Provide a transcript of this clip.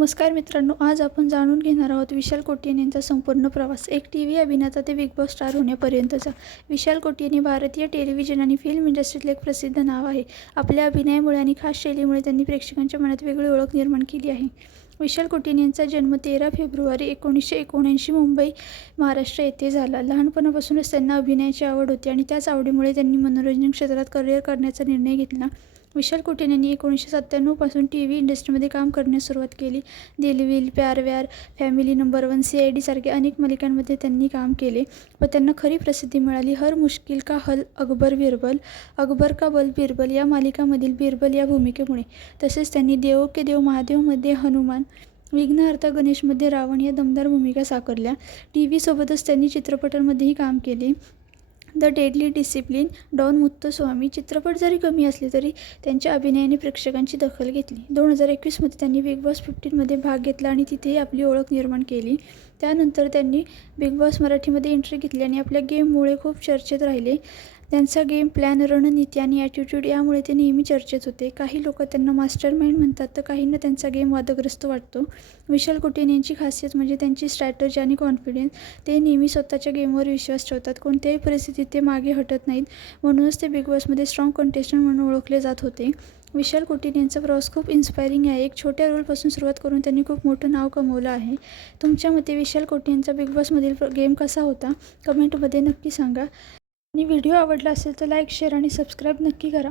नमस्कार मित्रांनो, आज आपण जाणून घेणार आहोत विशाल कोटियन यांचा संपूर्ण प्रवास. एक टीव्ही अभिनेता ते बिग बॉस स्टार होण्यापर्यंतचा. विशाल कोटियन हे भारतीय टेलिव्हिजन आणि फिल्म इंडस्ट्रीतील एक प्रसिद्ध नाव आहे. आपल्या अभिनयामुळे आणि खास शैलीमुळे त्यांनी प्रेक्षकांच्या मनात वेगळी ओळख निर्माण केली आहे. विशाल कोटियन यांचा जन्म 13 फेब्रुवारी 1979 मुंबई, महाराष्ट्र येथे झाला. लहानपणापासूनच त्यांना अभिनयाची आवड होती आणि त्याच आवडीमुळे त्यांनी मनोरंजन क्षेत्रात करिअर करण्याचा निर्णय घेतला. विशाल कोटियन यांनी 1997 पासून टीव्ही इंडस्ट्रीमध्ये काम करण्यास सुरुवात केली. दिलविल, प्यार व्यार, फॅमिली नंबर 1, CID सारख्या अनेक मालिकांमध्ये त्यांनी काम केले व त्यांना खरी प्रसिद्धी मिळाली. हर मुश्किल का हल, अकबर बिरबल, अकबर का बल बिरबल या मालिकांमधील बिरबल या भूमिकेमुळे, तसेच त्यांनी देवो के देव महादेवमध्ये हनुमान, विघ्नहर्ता गणेशमध्ये रावण या दमदार भूमिका साकारल्या. टीव्हीसोबतच त्यांनी चित्रपटांमध्येही काम केले. The deadly discipline, Don Muttuswami चित्रपट जरी कमी असले तरी त्यांच्या अभिनयाने प्रेक्षकांची दखल घेतली. 2021 त्यांनी बिग बॉस 15 भाग घेतला आणि तिथेही आपली ओळख निर्माण केली. त्यानंतर त्यांनी बिग बॉस मराठीमध्ये एंट्री घेतली आणि आपल्या गेममुळे खूप चर्चेत राहिले. त्यांचा गेम प्लॅन, रणनीती आणि ॲटिट्यूड यामुळे ते नेहमी चर्चेत होते. काही लोक त्यांना मास्टर माइंड म्हणतात तर काहींना त्यांचा गेम वादग्रस्त वाटतो. विशाल कोटियन यांची खासियत म्हणजे त्यांची स्ट्रॅटर्जी आणि कॉन्फिडन्स. ते नेहमी स्वतःच्या गेमवर विश्वास ठेवतात. कोणत्याही परिस्थितीत ते मागे हटत नाहीत. म्हणूनच ते बिग बॉसमध्ये स्ट्रॉंग कंटेस्टंट म्हणून ओळखले जात होते. विशाल कोटियन यांचा प्रवास खूप इन्स्पायरिंग आहे. एक छोट्या रोलपासून सुरुवात करून त्यांनी खूप मोठं नाव कमवलं आहे. तुमच्या मते विशाल कोटियनचा बिग बॉसमधील गेम कसा होता? कमेंटमध्ये नक्की सांगा. आणि व्हिडिओ आवडला असेल तर लाईक, शेअर आणि सबस्क्राईब नक्की करा.